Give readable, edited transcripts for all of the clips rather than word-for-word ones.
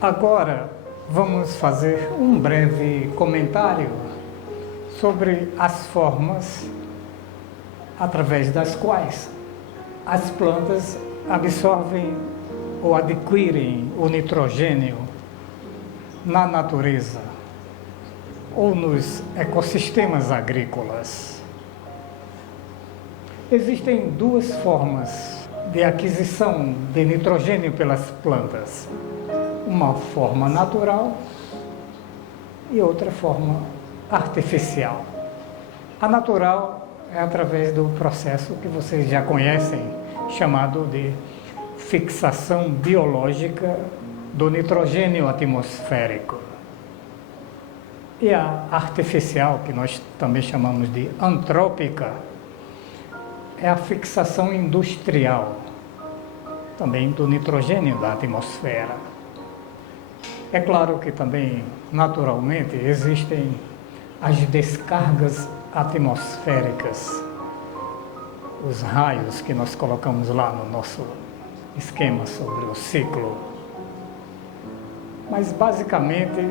Agora vamos fazer um breve comentário sobre as formas através das quais as plantas absorvem ou adquirem o nitrogênio na natureza ou nos ecossistemas agrícolas. Existem duas formas de aquisição de nitrogênio pelas plantas. Uma forma natural e outra forma artificial. A natural é através do processo que vocês já conhecem, chamado de fixação biológica do nitrogênio atmosférico. E a artificial, que nós também chamamos de antrópica, é a fixação industrial, também do nitrogênio da atmosfera. É claro que também, naturalmente, existem as descargas atmosféricas, os raios que nós colocamos lá no nosso esquema sobre o ciclo. Mas, basicamente,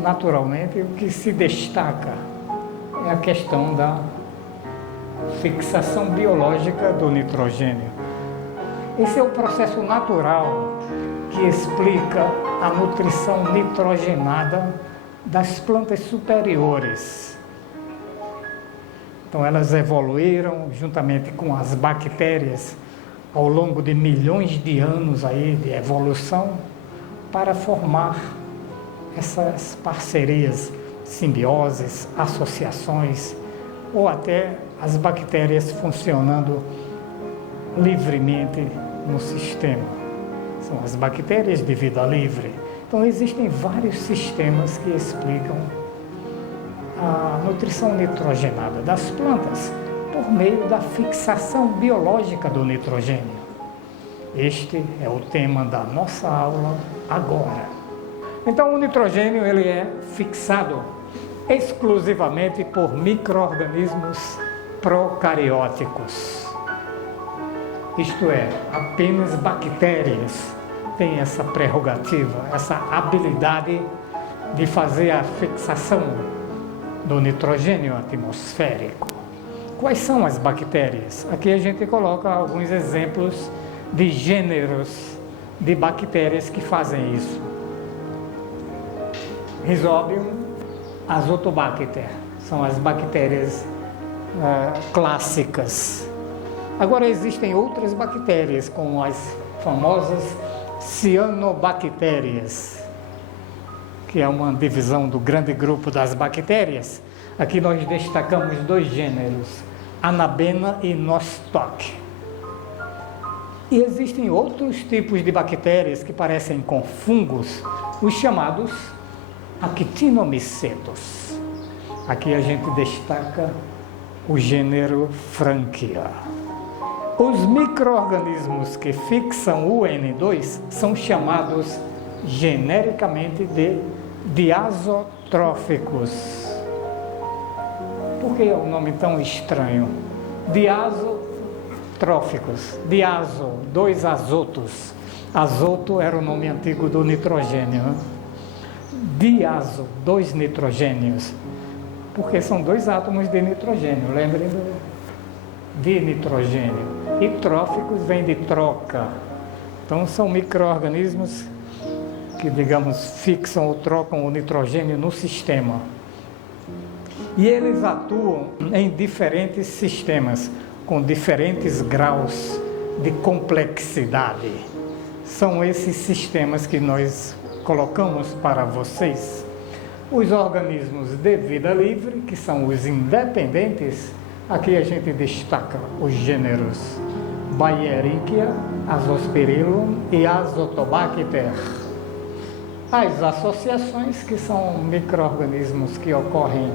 naturalmente, o que se destaca é a questão da fixação biológica do nitrogênio. Esse é o processo natural que explica a nutrição nitrogenada das plantas superiores. Então, elas evoluíram juntamente com as bactérias ao longo de milhões de anos aí de evolução para formar essas parcerias, simbioses, associações, ou até as bactérias funcionando livremente no sistema. São as bactérias de vida livre. Então, existem vários sistemas que explicam a nutrição nitrogenada das plantas por meio da fixação biológica do nitrogênio. Este é o tema da nossa aula agora. Então, o nitrogênio ele é fixado exclusivamente por micro-organismos procarióticos. Isto é, apenas bactérias têm essa prerrogativa, essa habilidade de fazer a fixação do nitrogênio atmosférico. Quais são as bactérias? Aqui a gente coloca alguns exemplos de gêneros de bactérias que fazem isso. Rhizobium, Azotobacter, são as bactérias clássicas. Agora existem outras bactérias, como as famosas cianobactérias, que é uma divisão do grande grupo das bactérias. Aqui nós destacamos dois gêneros, Anabena e Nostoc. E existem outros tipos de bactérias que parecem com fungos, os chamados actinomicetos. Aqui a gente destaca o gênero Frankia. Os micro-organismos que fixam o N2 são chamados genericamente de diazotróficos. Por que é um nome tão estranho? Diazotróficos. Diazo, dois azotos. Azoto era o nome antigo do nitrogênio. Diazo, dois nitrogênios. Porque são dois átomos de nitrogênio. Lembrem de nitrogênio. E tróficos vem de troca. Então são micro-organismos que, digamos, fixam ou trocam o nitrogênio no sistema. E eles atuam em diferentes sistemas, com diferentes graus de complexidade. São esses sistemas que nós colocamos para vocês. Os organismos de vida livre, que são os independentes, aqui a gente destaca os gêneros Bayerickia, Azospirillum e Azotobacter. As associações, que são micro-organismos que ocorrem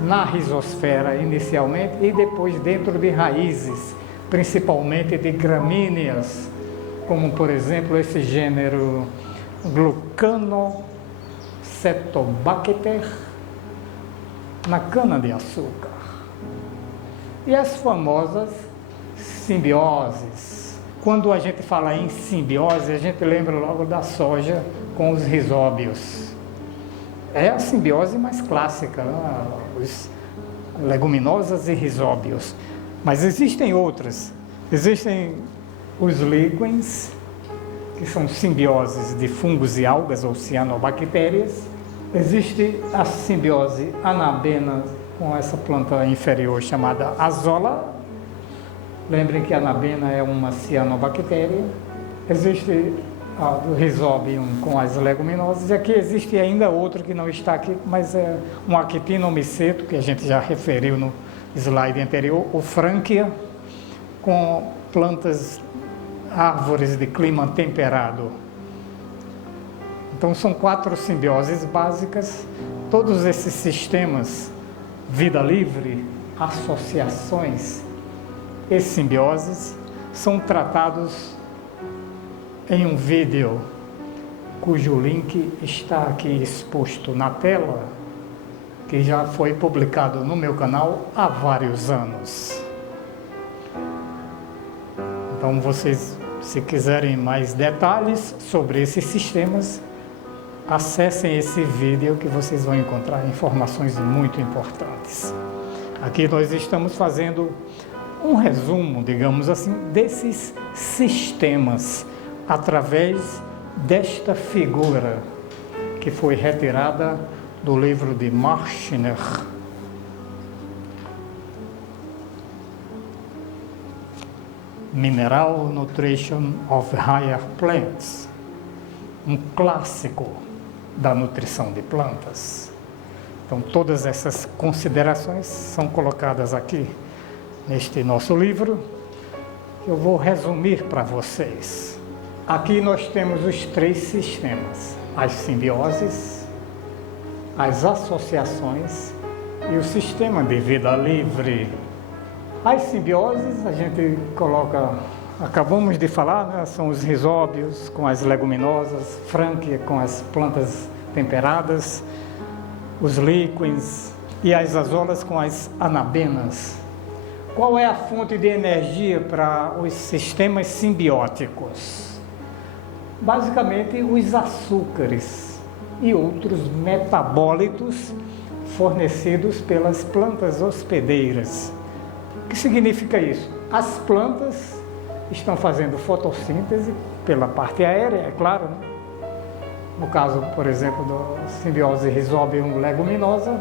na rizosfera inicialmente e depois dentro de raízes, principalmente de gramíneas, como por exemplo esse gênero Glucanocetobacter na cana-de-açúcar. E as famosas simbioses, Quando a gente fala em simbiose, a gente lembra logo da soja com os risóbios. É a simbiose mais clássica, né? Os leguminosas e risóbios. Mas existem outras. Existem os líquens, que são simbioses de fungos e algas ou cianobactérias. Existe a simbiose anabena com essa planta inferior chamada azola. Lembrem que a anabena é uma cianobactéria. Existe o risóbio com as leguminosas. E aqui existe ainda outro que não está aqui, mas é um actinomiceto, que a gente já referiu no slide anterior, o Frankia, com plantas, árvores de clima temperado. Então são 4 simbioses básicas. Todos esses sistemas, vida livre, associações e simbioses, são tratados em um vídeo cujo link está aqui exposto na tela, que já foi publicado no meu canal há vários anos. Então vocês, se quiserem mais detalhes sobre esses sistemas, acessem esse vídeo que vocês vão encontrar informações muito importantes. Aqui nós estamos fazendo um resumo, digamos assim, desses sistemas através desta figura que foi retirada do livro de Marschner. Mineral Nutrition of Higher Plants, um clássico da nutrição de plantas. Então todas essas considerações são colocadas aqui neste nosso livro. Eu vou resumir para vocês. Aqui nós temos os 3 sistemas: as simbioses, as associações e o sistema de vida livre. As simbioses a gente coloca, acabamos de falar, né? São os risóbios com as leguminosas, Frankia com as plantas temperadas, os líquens e as azolas com as anabenas. Qual é a fonte de energia para os sistemas simbióticos? Basicamente, os açúcares e outros metabólitos fornecidos pelas plantas hospedeiras. O que significa isso? As plantas estão fazendo fotossíntese pela parte aérea, é claro, né? No caso, por exemplo, da simbiose risóbio-leguminosa,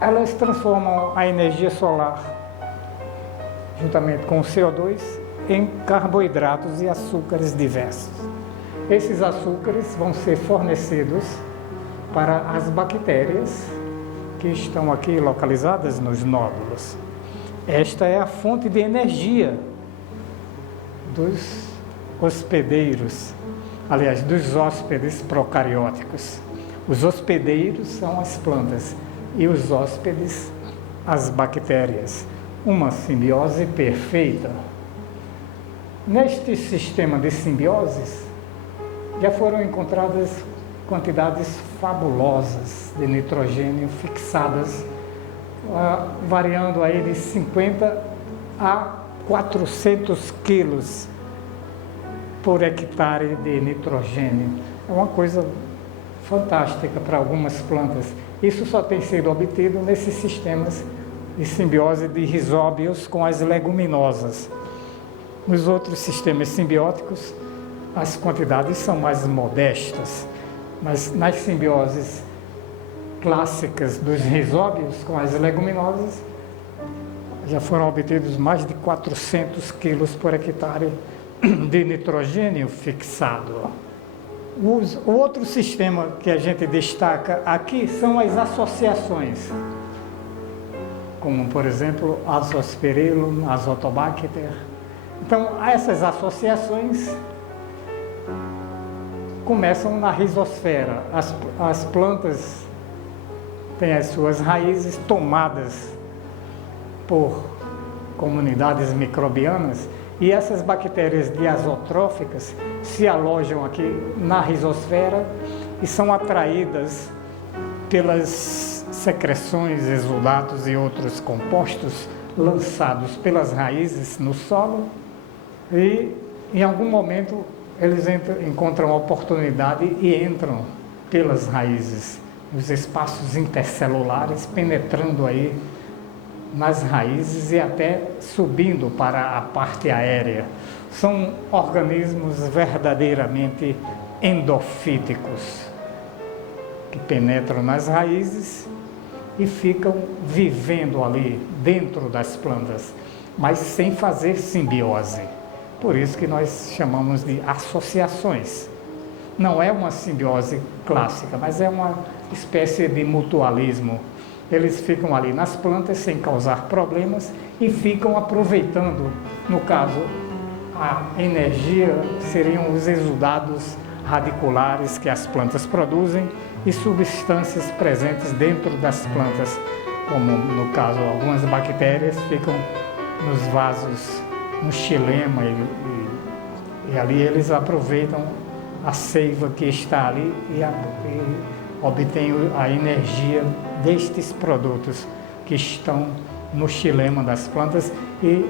elas transformam a energia solar, juntamente com o CO2, em carboidratos e açúcares diversos. Esses açúcares vão ser fornecidos para as bactérias que estão aqui localizadas nos nódulos. Esta é a fonte de energia dos hospedeiros, aliás, dos hóspedes procarióticos. Os hospedeiros são as plantas e os hóspedes, as bactérias. Uma simbiose perfeita. Neste sistema de simbioses, já foram encontradas quantidades fabulosas de nitrogênio fixadas, variando aí de 50 a 400 quilos por hectare de nitrogênio. É uma coisa fantástica para algumas plantas. Isso só tem sido obtido nesses sistemas de simbiose de risóbios com as leguminosas. Nos outros sistemas simbióticos, as quantidades são mais modestas, mas nas simbioses clássicas dos risóbios com as leguminosas, já foram obtidos mais de 400 quilos por hectare de nitrogênio fixado. O outro sistema que a gente destaca aqui são as associações, como, por exemplo, Azospirillum, Azotobacter. Então, essas associações começam na rizosfera. As plantas têm as suas raízes tomadas por comunidades microbianas e essas bactérias diazotróficas se alojam aqui na rizosfera e são atraídas pelas secreções, exudatos e outros compostos lançados pelas raízes no solo E em algum momento eles encontram oportunidade e entram pelas raízes, nos espaços intercelulares, penetrando aí nas raízes e até subindo para a parte aérea. São organismos verdadeiramente endofíticos, que penetram nas raízes e ficam vivendo ali dentro das plantas, mas sem fazer simbiose. Por isso que nós chamamos de associações. Não é uma simbiose clássica, mas é uma espécie de mutualismo. Eles ficam ali nas plantas sem causar problemas e ficam aproveitando, no caso, a energia seriam os exudados radiculares que as plantas produzem e substâncias presentes dentro das plantas, como no caso algumas bactérias ficam nos vasos, no xilema e ali eles aproveitam a seiva que está ali e obtêm a energia destes produtos que estão no xilema das plantas e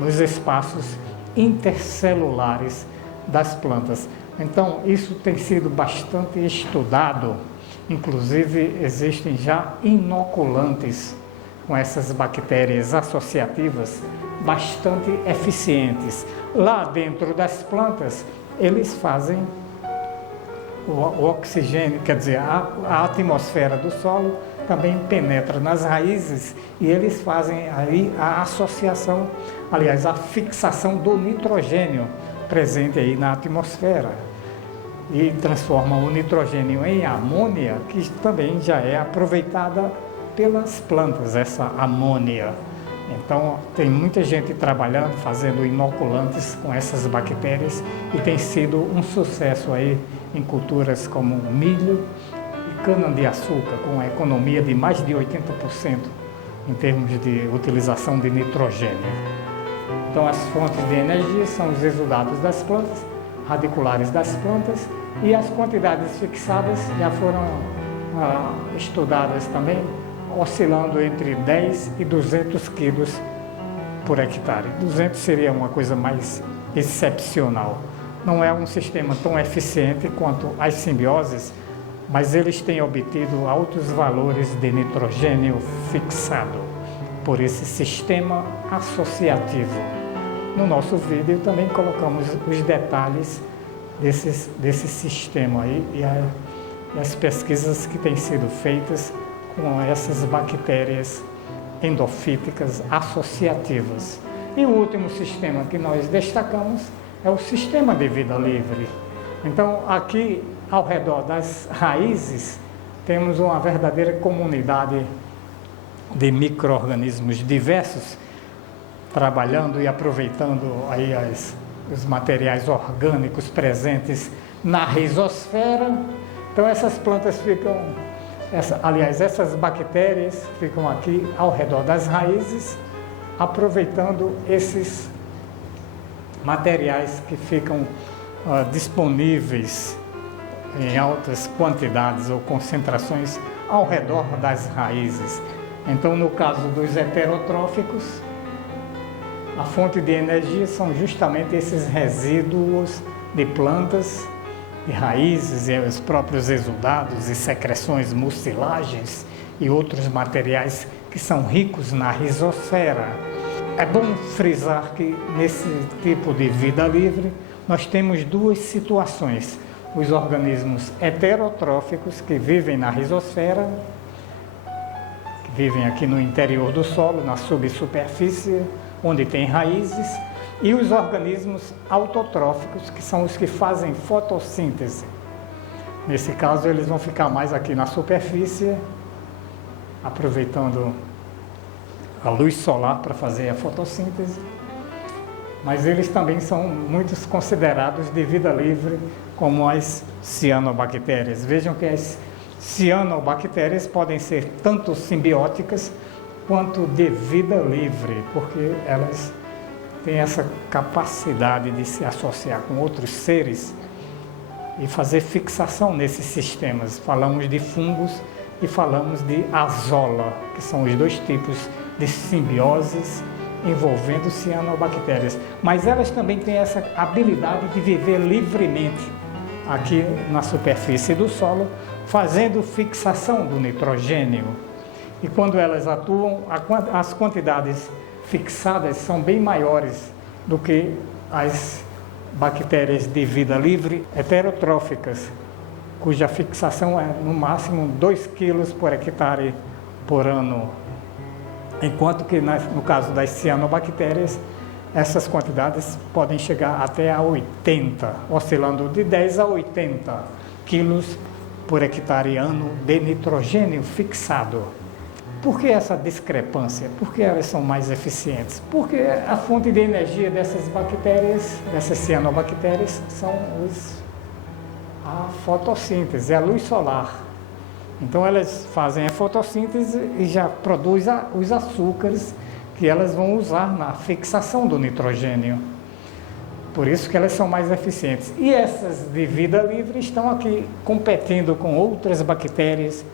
nos espaços intercelulares das plantas. Então, isso tem sido bastante estudado, inclusive existem já inoculantes com essas bactérias associativas bastante eficientes. Lá dentro das plantas, eles fazem o oxigênio, quer dizer, a atmosfera do solo também penetra nas raízes e eles fazem aí a associação, aliás, a fixação do nitrogênio presente aí na atmosfera e transformam o nitrogênio em amônia, que também já é aproveitada pelas plantas, essa amônia. Então, tem muita gente trabalhando, fazendo inoculantes com essas bactérias e tem sido um sucesso aí em culturas como milho e cana-de-açúcar, com a economia de mais de 80% em termos de utilização de nitrogênio. Então, as fontes de energia são os exudados das plantas, radiculares das plantas, e as quantidades fixadas já foram estudadas também, oscilando entre 10 e 200 quilos por hectare. 200 seria uma coisa mais excepcional. Não é um sistema tão eficiente quanto as simbioses, mas eles têm obtido altos valores de nitrogênio fixado por esse sistema associativo. No nosso vídeo também colocamos os detalhes desse sistema aí e as pesquisas que têm sido feitas com essas bactérias endofíticas associativas. E o último sistema que nós destacamos é o sistema de vida livre. Então, aqui ao redor das raízes, temos uma verdadeira comunidade de micro-organismos diversos, trabalhando e aproveitando aí os materiais orgânicos presentes na rizosfera. Então, essas plantas ficam... essas bactérias ficam aqui ao redor das raízes, aproveitando esses materiais que ficam disponíveis em altas quantidades ou concentrações ao redor das raízes. Então, no caso dos heterotróficos, a fonte de energia são justamente esses resíduos de plantas, de raízes e os próprios exudados e secreções, mucilagens e outros materiais que são ricos na rizosfera. É bom frisar que nesse tipo de vida livre nós temos duas situações: os organismos heterotróficos que vivem na rizosfera, que vivem aqui no interior do solo, na subsuperfície, onde tem raízes, e os organismos autotróficos, que são os que fazem fotossíntese. Nesse caso, eles vão ficar mais aqui na superfície, aproveitando a luz solar para fazer a fotossíntese, mas eles também são muitos considerados de vida livre, como as cianobactérias. Vejam que as cianobactérias podem ser tanto simbióticas quanto de vida livre, porque elas têm essa capacidade de se associar com outros seres e fazer fixação nesses sistemas. Falamos de fungos e falamos de azola, que são os dois tipos de simbioses envolvendo cianobactérias. Mas elas também têm essa habilidade de viver livremente aqui na superfície do solo, fazendo fixação do nitrogênio. E quando elas atuam, as quantidades fixadas são bem maiores do que as bactérias de vida livre heterotróficas, cuja fixação é no máximo 2 kg por hectare por ano. Enquanto que no caso das cianobactérias, essas quantidades podem chegar até a 80, oscilando de 10 a 80 quilos por hectare ano de nitrogênio fixado. Por que essa discrepância? Por que elas são mais eficientes? Porque a fonte de energia dessas bactérias, dessas cianobactérias, são a fotossíntese, a luz solar. Então elas fazem a fotossíntese e já produzem os açúcares que elas vão usar na fixação do nitrogênio. Por isso que elas são mais eficientes. E essas de vida livre estão aqui competindo com outras bactérias,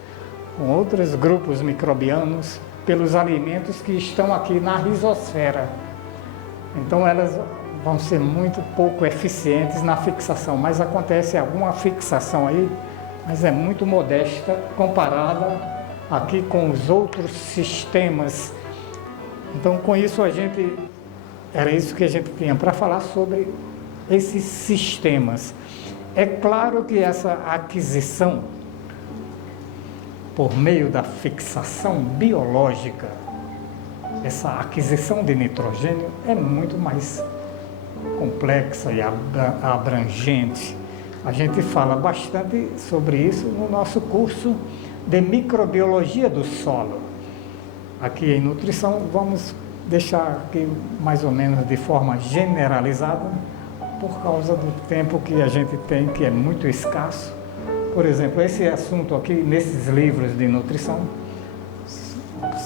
com outros grupos microbianos, pelos alimentos que estão aqui na rizosfera. Então elas vão ser muito pouco eficientes na fixação, mas acontece alguma fixação aí, mas é muito modesta comparada aqui com os outros sistemas. Então com isso era isso que a gente tinha para falar sobre esses sistemas. É claro que essa aquisição por meio da fixação biológica, essa aquisição de nitrogênio é muito mais complexa e abrangente. A gente fala bastante sobre isso no nosso curso de microbiologia do solo. Aqui em nutrição vamos deixar aqui mais ou menos de forma generalizada, por causa do tempo que a gente tem, que é muito escasso. Por exemplo, esse assunto aqui, nesses livros de nutrição,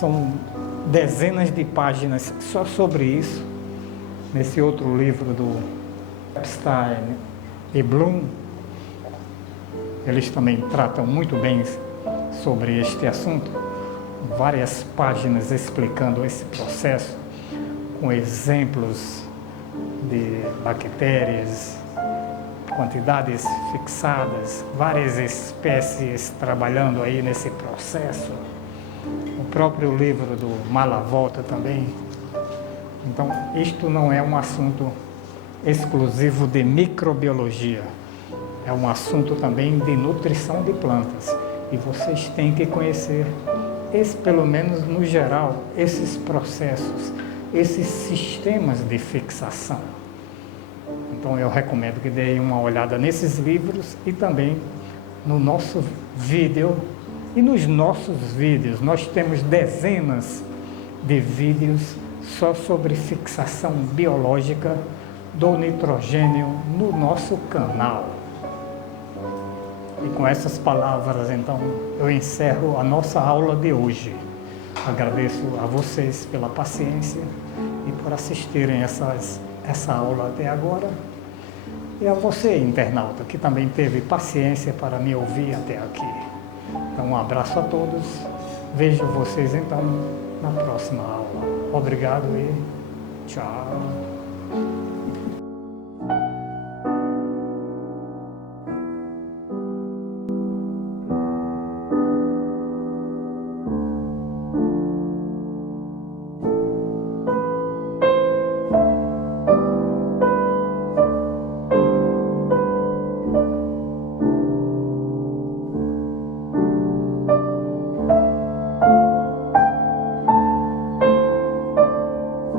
são dezenas de páginas só sobre isso. Nesse outro livro do Epstein e Bloom, eles também tratam muito bem sobre este assunto, várias páginas explicando esse processo, com exemplos de bactérias, quantidades fixadas, várias espécies trabalhando aí nesse processo. O próprio livro do Malavolta também. Então, isto não é um assunto exclusivo de microbiologia, é um assunto também de nutrição de plantas. E vocês têm que conhecer, pelo menos no geral, esses processos, esses sistemas de fixação. Então eu recomendo que deem uma olhada nesses livros e também no nosso vídeo. E nos nossos vídeos, nós temos dezenas de vídeos só sobre fixação biológica do nitrogênio no nosso canal. E com essas palavras, então, eu encerro a nossa aula de hoje. Agradeço a vocês pela paciência e por assistirem essa aula até agora. E a você, internauta, que também teve paciência para me ouvir até aqui. Então, um abraço a todos. Vejo vocês, então, na próxima aula. Obrigado e tchau.